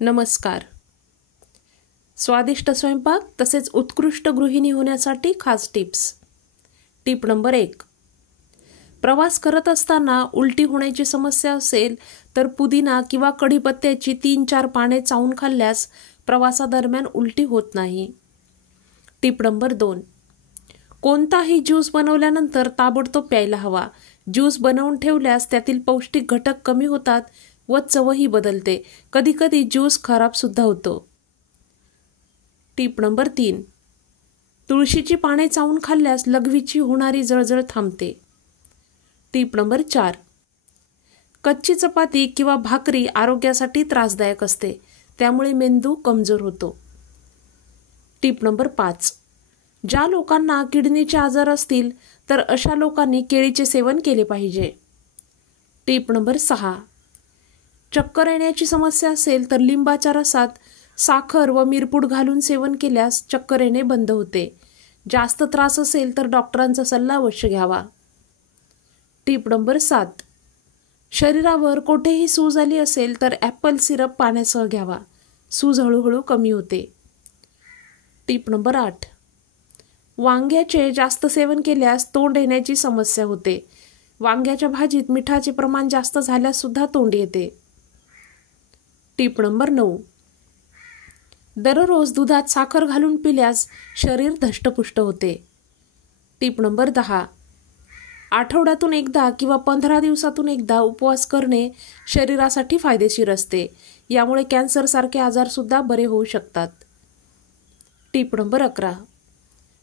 नमस्कार. स्वादिष्ट स्वयंपाक तसेच उत्कृष्ट गृहिणी होण्यासाठी खास टिप्स. Tip number 1. प्रवास करत असताना उलटी होण्याची समस्या असेल तर पुदिना किंवा कढीपत्त्याची 3-4 पाने चावून खाल्ल्यास प्रवासादरम्यान उलटी होत नाही. Tip number 2. कोणताही ज्यूस बनवल्यानंतर ताबडतोब प्यायला हवा. ज्यूस बनवून ठेवल्यास त्यातील पौष्टिक घटक कमी होतात व चवही बदलते. कधीकधी ज्यूस खराब सुद्धा होतो. Tip number 3. तुळशीची पाने चावून खाल्ल्यास लघवीची होणारी जळजळ थांबते. Tip number 4. कच्ची चपाती किंवा भाकरी आरोग्यासाठी त्रासदायक असते, त्यामुळे मेंदू कमजोर होतो. Tip number 5. ज्या लोकांना किडनीचे आजार असतील तर अशा लोकांनी केळीचे सेवन केले पाहिजे. Tip number 6. चक्कर येण्याची समस्या असेल तर लिंबाच्या रसात साखर व मिरपूड घालून सेवन केल्यास चक्कर येणे बंद होते. जास्त त्रास असेल तर डॉक्टरांचा सल्ला अवश्य घ्यावा. Tip number 7. शरीरावर कोठेही सूज आली असेल तर ॲपल सिरप पाण्यासह घ्यावा. सूज हळूहळू कमी होते. Tip number 8. वांग्याचे जास्त सेवन केल्यास तोंड येण्याची समस्या होते. वांग्याच्या भाजीत मिठाचे प्रमाण जास्त झाल्यास सुद्धा तोंड येते. Tip number 9. दररोज दुधात साखर घालून पिल्यास शरीर धष्टपुष्ट होते. Tip number 10. आठवड्यातून एकदा किंवा 15 दिवसातून एकदा उपवास करणे शरीरासाठी फायदेशीर असते. यामुळे कॅन्सरसारखे आजारसुद्धा बरे होऊ शकतात. Tip number 11.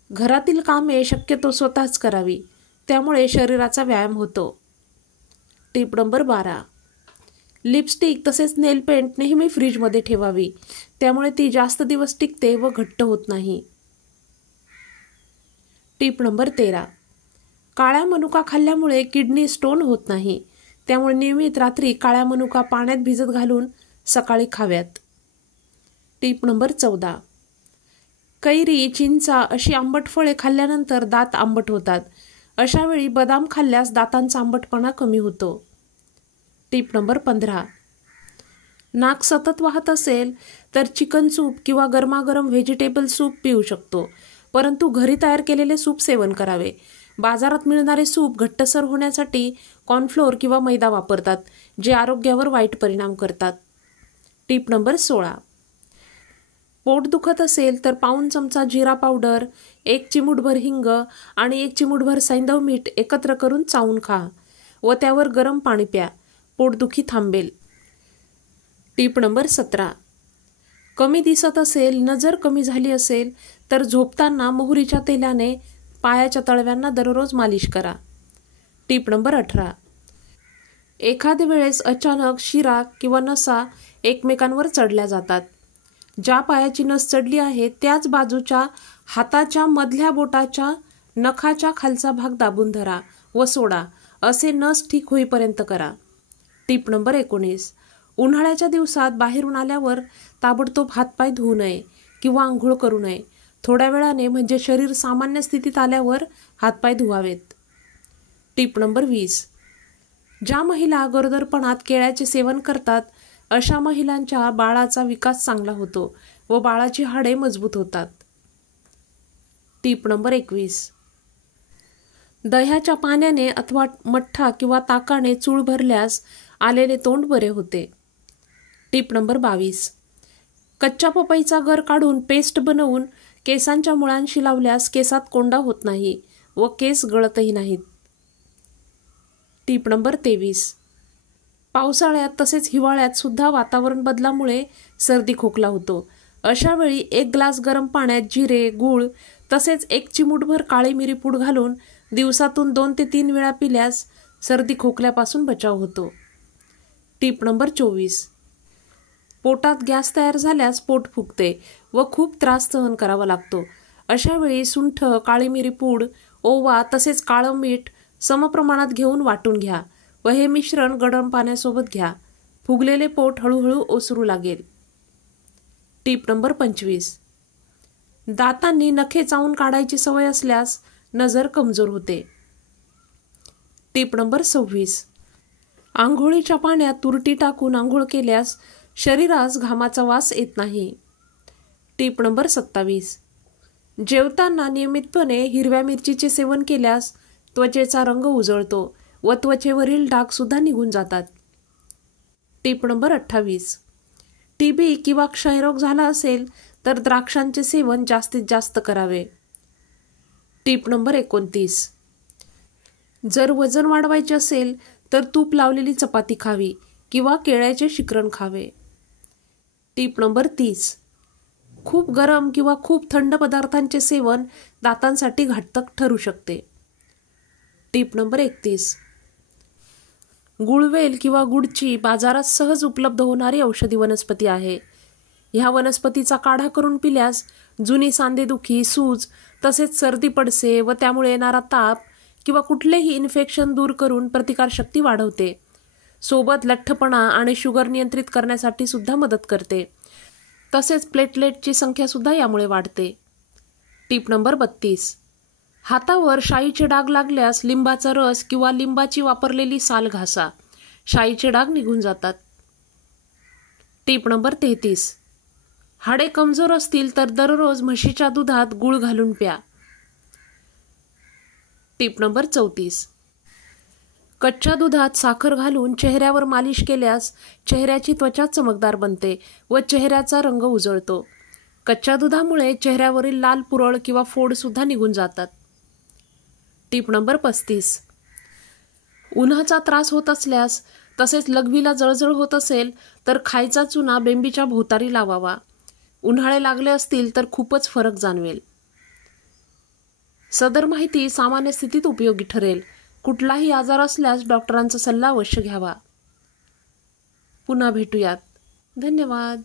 घरातील कामे शक्यतो स्वतःच करावी, त्यामुळे शरीराचा व्यायाम होतो. Tip number 12. लिपस्टिक तसेच नेलपेंट नेहमी फ्रीजमध्ये ठेवावी, त्यामुळे ती जास्त दिवस टिकते व घट्ट होत नाही. Tip number 13. काळ्या मनुका खाल्ल्यामुळे किडनी स्टोन होत नाही, त्यामुळे नियमित रात्री काळ्या मनुका पाण्यात भिजत घालून सकाळी खाव्यात. Tip number 14. कैरी, चिंचा अशी आंबट फळे खाल्ल्यानंतर दात आंबट होतात. अशावेळी बदाम खाल्ल्यास दातांचा आंबटपणा कमी होतो. Tip number 15. नाक सतत वाहत असेल तर चिकन सूप किंवा गरमागरम व्हेजिटेबल सूप पिऊ शकतो, परंतु घरी तयार केलेले सूप सेवन करावे. बाजारात मिळणारे सूप घट्टसर होण्यासाठी कॉर्नफ्लोअर किंवा मैदा वापरतात, जे आरोग्यावर वाईट परिणाम करतात. Tip number 16. पोट दुखत असेल तर पाऊण चमचा जिरा पावडर, 1 चिमूटभर हिंग आणि 1 चिमूटभर सैंधव मीठ एकत्र करून चावून खा व त्यावर गरम पाणी प्या. पोटदुखी थांबेल. Tip number 17. कमी दिसत असेल, नजर कमी झाली असेल तर झोपताना मोहरीच्या तेलाने पायाच्या तळव्यांना दररोज मालिश करा. Tip number 18. एखाद्या वेळेस अचानक शिरा किंवा नसा एकमेकांवर चढल्या जातात. ज्या पायाची नस चढली आहे त्याच बाजूच्या हाताच्या मधल्या बोटाच्या नखाच्या खालचा भाग दाबून धरा व सोडा. असे नस ठीक होईपर्यंत करा. Tip number 19. उन्हाळ्याच्या दिवसात बाहेरून आल्यावर ताबडतोब हातपाय धुवू नये किंवा आंघोळ करू नये. थोड्या वेळाने म्हणजे शरीर सामान्य स्थितीत आल्यावर हातपाय धुवावेत. Tip number 20. ज्या महिला गरोदरपणात केळ्याचे सेवन करतात अशा महिलांच्या बाळाचा विकास चांगला होतो व बाळाची हाडे मजबूत होतात. Tip number 21. दह्याच्या पाण्याने अथवा मठ्ठा किंवा ताकाने चूळ भरल्यास आलेले तोंड बरे होते. Tip number 22. कच्च्या पपईचा गर काढून पेस्ट बनवून केसांच्या मुळांशी लावल्यास केसात कोंडा होत नाही व केस गळतही नाहीत. Tip number 23. पावसाळ्यात तसेच हिवाळ्यात सुद्धा वातावरण बदलामुळे सर्दी खोकला होतो. अशावेळी 1 ग्लास गरम पाण्यात जिरे, गूळ तसेच 1 चिमूटभर काळी मिरी पूड घालून दिवसातून 2 ते 3 वेळा पिल्यास सर्दी खोकल्यापासून बचाव होतो. Tip number 24. पोटात गॅस तयार झाल्यास पोट फुगते व खूप त्रास सहन करावा लागतो. अशावेळी सुंठ, काळी मिरी पूड, ओवा तसेच काळं मीठ समप्रमाणात घेऊन वाटून घ्या व हे मिश्रण गरम पाण्यासोबत घ्या. फुगलेले पोट हळूहळू ओसरू लागेल. Tip number 25. दातांनी नखे चावून काढायची सवय असल्यास नजर कमजोर होते. Tip number 26. आंघोळीच्या पाण्यात तुरटी टाकून आंघोळ केल्यास शरीरास घामाचा वास येत नाही. टीप नंबर 27. जेवताना नियमितपणे हिरव्या मिरचीचे सेवन केल्यास त्वचेचा रंग उजळतो व त्वचेवरील डागसुद्धा निघून जातात. टीप नंबर 28. टीबी किंवा क्षयरोग झाला असेल तर द्राक्षांचे सेवन जास्तीत जास्त करावे. टीप नंबर 29. जर वजन वाढवायचे असेल तर तूप लावलेली चपाती खावी किंवा केळ्याचे शिकरण खावे. टीप नंबर 30. खूप गरम किंवा खूप थंड पदार्थांचे सेवन दातांसाठी घातक ठरू शकते. टीप नंबर 31. गुळवेल किंवा गुडची बाजारात सहज उपलब्ध होणारी औषधी वनस्पती आहे. ह्या वनस्पतीचा काढा करून पिल्यास जुनी सांधेदुखी, सूज तसेच सर्दी पडसे व त्यामुळे येणारा ताप किंवा कुठलेही इन्फेक्शन दूर करून प्रतिकारशक्ती वाढवते. सोबत लठ्ठपणा आणि शुगर नियंत्रित करण्यासाठी सुद्धा मदत करते. तसेच प्लेटलेटची संख्यासुद्धा यामुळे वाढते. टीप नंबर 32. हातावर शाईचे डाग लागल्यास लिंबाचा रस किंवा लिंबाची वापरलेली साल घासा. शाईचे डाग निघून जातात. टीप नंबर 33. हाडे कमजोर असतील तर दररोज म्हशीच्या दुधात गूळ घालून प्या. टीप नंबर 34. कच्च्या दुधात साखर घालून चेहऱ्यावर मालिश केल्यास चेहऱ्याची त्वचा चमकदार बनते व चेहऱ्याचा रंग उजळतो. कच्च्या दुधामुळे चेहऱ्यावरील लाल पुरळ किंवा फोडसुद्धा निघून जातात. टीप नंबर 35. उन्हाचा त्रास होत असल्यास तसेच लघवीला जळजळ होत असेल तर खायचा चुना बेंबीच्या भोवतारी लावावा. उन्हाळे लागले असतील तर खूपच फरक जाणवेल. सदर माहिती सामान्य स्थितीत उपयोगी ठरेल. कुठलाही आजार असल्यास डॉक्टरांचा सल्ला अवश्य घ्यावा. पुन्हा भेटूयात. धन्यवाद.